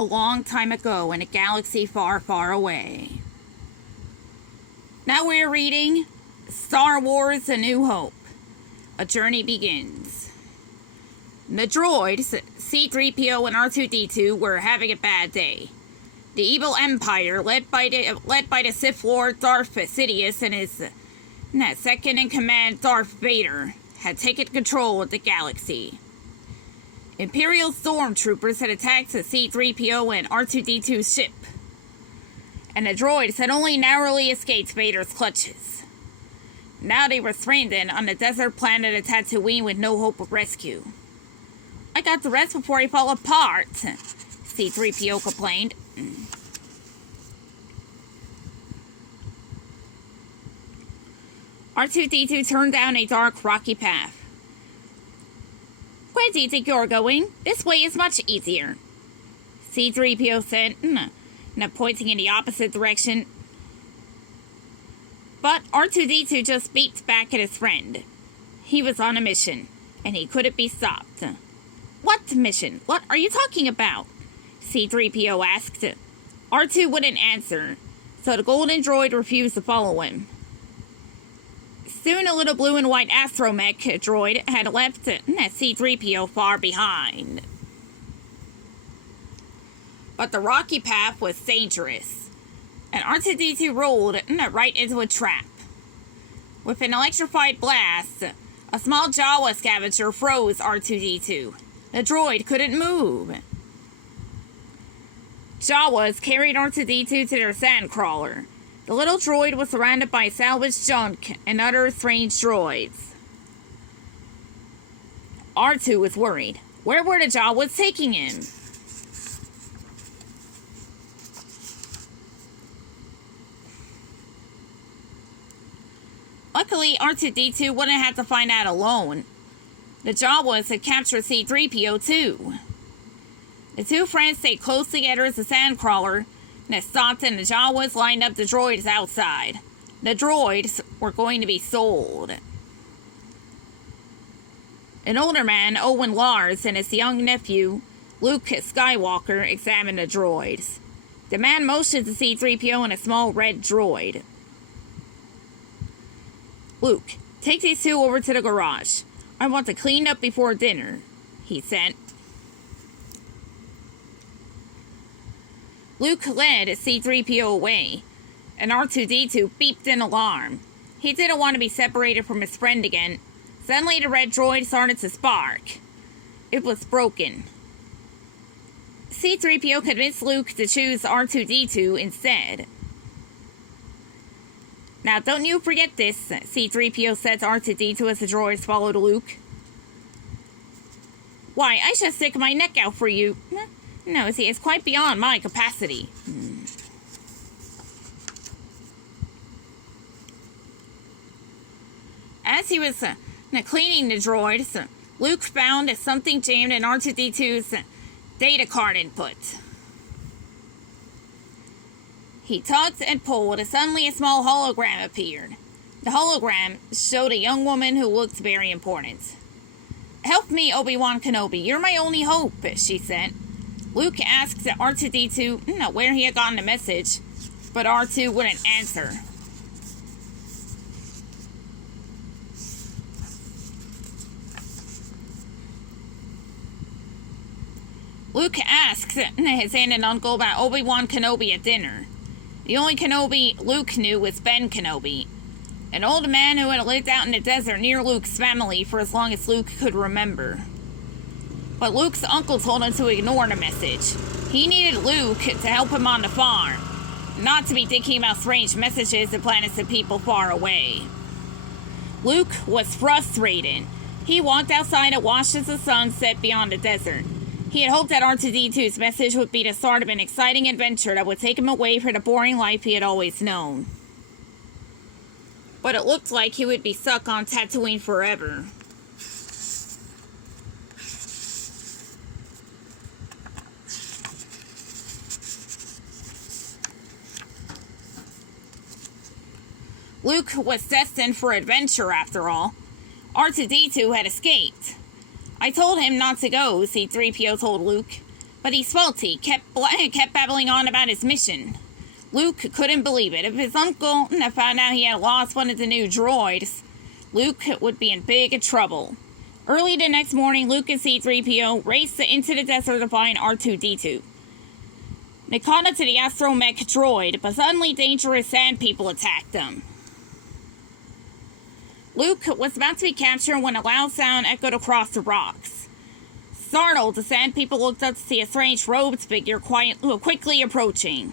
a long time ago in a galaxy far, far away. Now we're reading Star Wars: A New Hope. A journey begins. The droids, C-3PO and R2-D2, were having a bad day. The evil Empire, led by the Sith Lord Darth Sidious and his second-in-command Darth Vader, had taken control of the galaxy. Imperial stormtroopers had attacked the C-3PO and R2-D2 ship, and the droids had only narrowly escaped Vader's clutches. Now they were stranded on the desert planet of Tatooine with no hope of rescue. "I got to rest before I fall apart," C-3PO complained. R2-D2 turned down a dark, rocky path. "Where do you think you're going? This way is much easier," C-3PO said, pointing in the opposite direction. But R2-D2 just beeped back at his friend. He was on a mission, and he couldn't be stopped. "What mission? What are you talking about?" C-3PO asked. R2 wouldn't answer, so the golden droid refused to follow him. Soon a little blue and white astromech droid had left C-3PO far behind. But the rocky path was dangerous, and R2-D2 rolled right into a trap. With an electrified blast, a small Jawa scavenger froze R2-D2. The droid couldn't move. Jawas carried R2-D2 to their sandcrawler. The little droid was surrounded by salvaged junk and other strange droids. R2 was worried. Where were the Jawas taking him? Luckily, R2-D2 wouldn't have to find out alone. The Jawas had captured C-3PO too. The two friends stayed close together as the sandcrawler stopped and the Jawas lined up the droids outside. The droids were going to be sold. An older man, Owen Lars, and his young nephew, Luke Skywalker, examined the droids. The man motioned to C-3PO and a small red droid. "Luke, take these two over to the garage. I want to clean up before dinner," he said. Luke led C-3PO away, and R2-D2 beeped in alarm. He didn't want to be separated from his friend again. Suddenly the red droid started to spark. It was broken. C-3PO convinced Luke to choose R2-D2 instead. "Now don't you forget this," C-3PO said to R2-D2 as the droids followed Luke. "Why, I should stick my neck out for you." "No, see, it's quite beyond my capacity." As he was cleaning the droids, Luke found something jammed in R2-D2's data card input. He tugged and pulled, and suddenly a small hologram appeared. The hologram showed a young woman who looked very important. "Help me, Obi-Wan Kenobi. You're my only hope," she said. Luke asked R2-D2 where he had gotten the message, but R2 wouldn't answer. Luke asked his aunt and uncle about Obi-Wan Kenobi at dinner. The only Kenobi Luke knew was Ben Kenobi, an old man who had lived out in the desert near Luke's family for as long as Luke could remember. But Luke's uncle told him to ignore the message. He needed Luke to help him on the farm, not to be thinking about strange messages and planets and people far away. Luke was frustrated. He walked outside and watched as the sun set beyond the desert. He had hoped that R2-D2's message would be the start of an exciting adventure that would take him away from the boring life he had always known. But it looked like he would be stuck on Tatooine forever. Luke was destined for adventure after all. R2-D2 had escaped. "I told him not to go," C-3PO told Luke. But he's faulty, kept babbling on about his mission. Luke couldn't believe it. If his uncle found out he had lost one of the new droids, Luke would be in big trouble. Early the next morning, Luke and C-3PO raced into the desert to find R2-D2. They caught up to the astromech droid, but suddenly dangerous sand people attacked them. Luke was about to be captured when a loud sound echoed across the rocks. Startled, the sand people looked up to see a strange robed figure quickly approaching.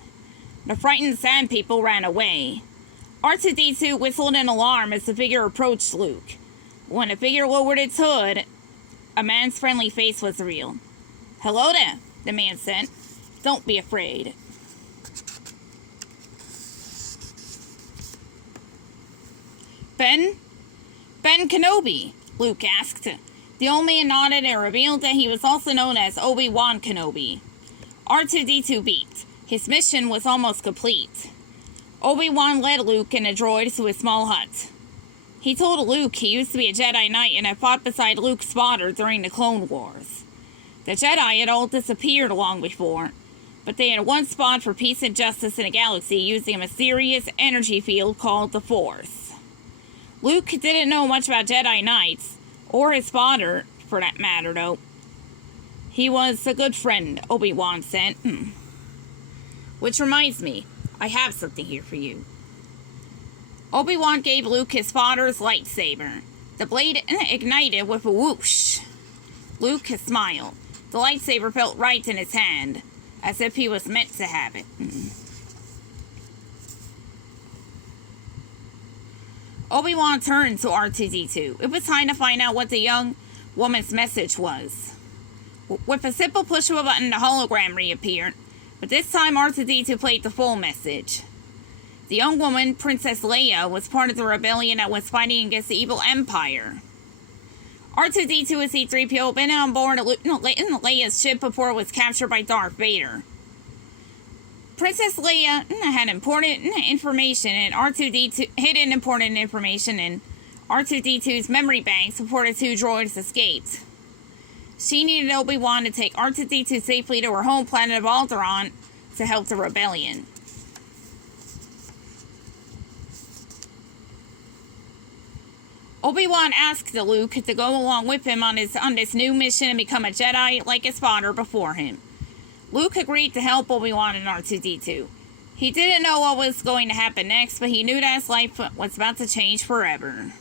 The frightened sand people ran away. R2-D2 whistled in alarm as the figure approached Luke. When the figure lowered its hood, a man's friendly face was revealed. "Hello there," the man said. "Don't be afraid." Ben Kenobi?" Luke asked. The old man nodded and revealed that he was also known as Obi-Wan Kenobi. R2-D2 beeped. His mission was almost complete. Obi-Wan led Luke and the droids to a small hut. He told Luke he used to be a Jedi Knight and had fought beside Luke's father during the Clone Wars. The Jedi had all disappeared long before, but they had once fought for peace and justice in the galaxy using a mysterious energy field called the Force. Luke didn't know much about Jedi Knights, or his father, for that matter, though. "He was a good friend," Obi-Wan said. "Which reminds me, I have something here for you." Obi-Wan gave Luke his father's lightsaber. The blade ignited with a whoosh. Luke smiled. The lightsaber felt right in his hand, as if he was meant to have it. Obi-Wan turned to R2-D2. It was time to find out what the young woman's message was. With a simple push of a button, the hologram reappeared, but this time R2-D2 played the full message. The young woman, Princess Leia, was part of the rebellion that was fighting against the evil Empire. R2-D2 and C-3PO had been on board Leia's ship before it was captured by Darth Vader. Princess Leia had important information, and R2-D2 hidden important information in R2-D2's memory banks before the two droids escaped. She needed Obi-Wan to take R2-D2 safely to her home planet of Alderaan to help the rebellion. Obi-Wan asked Luke to go along with him on this new mission and become a Jedi like his father before him. Luke agreed to help Obi-Wan and R2-D2. He didn't know what was going to happen next, but he knew that his life was about to change forever.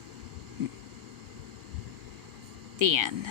The end.